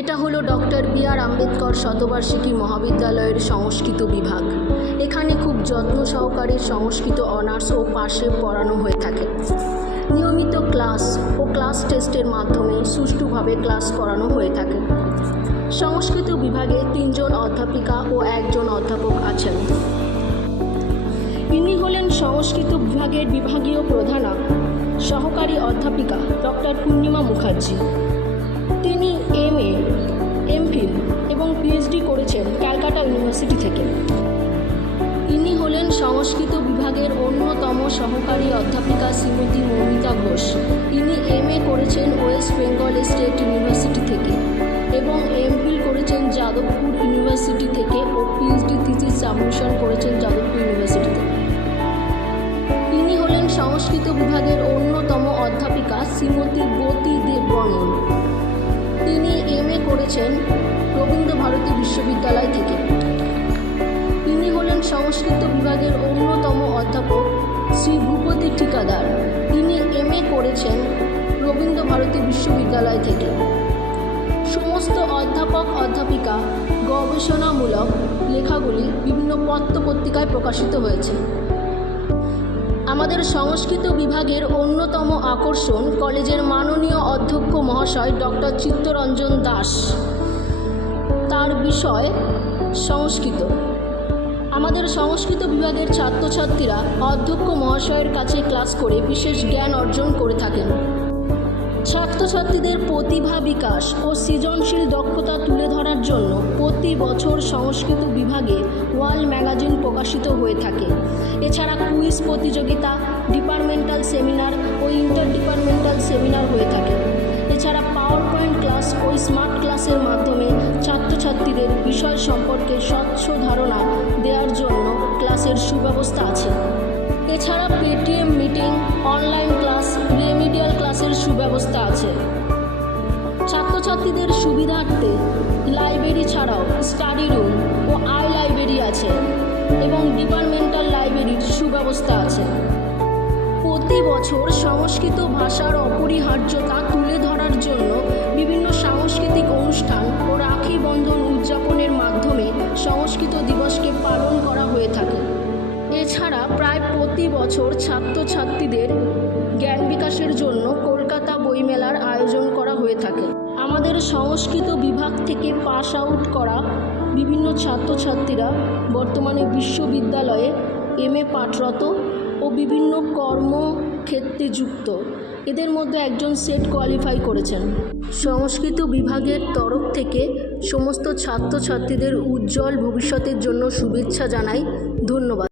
এটা হলো doctor B.R.. Ambedkar শতবার্ষিকী মহাবিদ্যালয়ের সংস্কৃত বিভাগ। এখানে খুব যত্ন সহকারে সংস্কৃত অনার্স ও পাশে পড়ানো হয়ে থাকে। নিয়মিত ক্লাস ও ক্লাস টেস্টের মাধ্যমে সুষ্ঠুভাবে ক্লাস করানো হয়ে থাকে। সংস্কৃত বিভাগে 3 জন অধ্যাপিকা ও 1 জন অধ্যাপক আছেন। ইনি হলেন সংস্কৃত বিভাগের বিভাগীয় প্রধানা সহকারী অধ্যাপিকা ডক্টর পূর্ণিমা মুখার্জি। তিনি MA, MPhil এবং PhD করেছেন ক্যালকাটা ইউনিভার্সিটি থেকে। ইনি হলেন সংস্কৃত বিভাগের অন্যতম সহকারী অধ্যাপিকা শ্রীমতী মৌমিতা ঘোষ। ইনি MA করেছেন ওয়েস্ট বেঙ্গল স্টেট ইউনিভার্সিটি থেকে এবং MPhil করেছেন যাদবপুর ইউনিভার্সিটি থেকে ও PhD থিসিস সাবমিশন করেছেন যাদবপুর ইউনিভার্সিটি থেকে। ইনি হলেন সংস্কৃত বিভাগের অন্যতম অধ্যাপিকা শ্রীমতী গতি দেববর্মন। তিনি MA করেছেন রবীন্দ্রভারতী বিশ্ববিদ্যালয় থেকে। ইনি হলেন সংস্কৃত বিভাগের অন্যতম অধ্যাপক শ্রী ভূপতি ঠিকাদার। তিনি MA করেছেন রবীন্দ্রভারতী বিশ্ববিদ্যালয় থেকে। সমস্ত অধ্যাপক অধ্যাপিকা গবেষণামূলক লেখাগুলি বিভিন্ন পত্র পত্রিকায় প্রকাশিত হয়েছে। আমাদের সংস্কৃত বিভাগের অন্যতম আকর্ষণ কলেজের মাননীয় অধ্যক্ষ মহাশয় ডক্টর চিত্তরঞ্জন দাস। তার বিষয় সংস্কৃত। আমাদের সংস্কৃত বিভাগের ছাত্রছাত্রীরা অধ্যক্ষ মহাশয়ের কাছে ক্লাস করে বিশেষ জ্ঞান অর্জন করে থাকেন। ছাত্রছাত্রীদের প্রতিভা বিকাশ ও সৃজনশীল দক্ষতা তুলে ধরার জন্য প্রতি বছর সংস্কৃত বিভাগে ওয়ার্ল্ড ম্যাগাজিন প্রকাশিত হয়ে থাকে। এছাড়া কুইজ প্রতিযোগিতা, ডিপার্টমেন্টাল সেমিনার ও ইন্টার ডিপার্টমেন্টাল সেমিনার হয়ে থাকে। এছাড়া পাওয়ার পয়েন্ট ক্লাস ও স্মার্ট ক্লাসের মাধ্যমে ছাত্রছাত্রীদের বিষয় সম্পর্কে স্বচ্ছ ধারণা দেওয়ার জন্য ক্লাসের সুব্যবস্থা আছে। এছাড়া Paytm meeting, online class, remedial ক্লাসের সুব্যবস্থা আছে। ছাত্রছাত্রীদের সুবিধার্থে লাইব্রেরি ছাড়াও স্টাডি রুম ও লাইব্রেরি আছে এবং ডিপার্টমেন্টাল লাইব্রেরির সুব্যবস্থা আছে। প্রতি বছর সংস্কৃত ভাষার অপরিহার্যতা তুলে ধরার জন্য বিভিন্ন সাংস্কৃতিক অনুষ্ঠান ও রাখি বন্ধন উদযাপনের মাধ্যমে সংস্কৃত দিবসকে পালন করা হয়ে থাকে। এছাড়া প্রায় প্রতি বছর ছাত্রছাত্রীদের জ্ঞান বিকাশের জন্য কলকাতা বইমেলার আয়োজন করা হয়ে থাকে। আমাদের সংস্কৃত বিভাগ থেকে পাস আউট করা বিভিন্ন ছাত্রছাত্রীরা বর্তমানে বিশ্ববিদ্যালয়ে MA পাঠরত ও বিভিন্ন কর্মক্ষেত্রে যুক্ত। এদের মধ্যে একজন সেট কোয়ালিফাই করেছেন। সংস্কৃত বিভাগের তরফ থেকে সমস্ত ছাত্রছাত্রীদের উজ্জ্বল ভবিষ্যতের জন্য শুভেচ্ছা জানাই। ধন্যবাদ।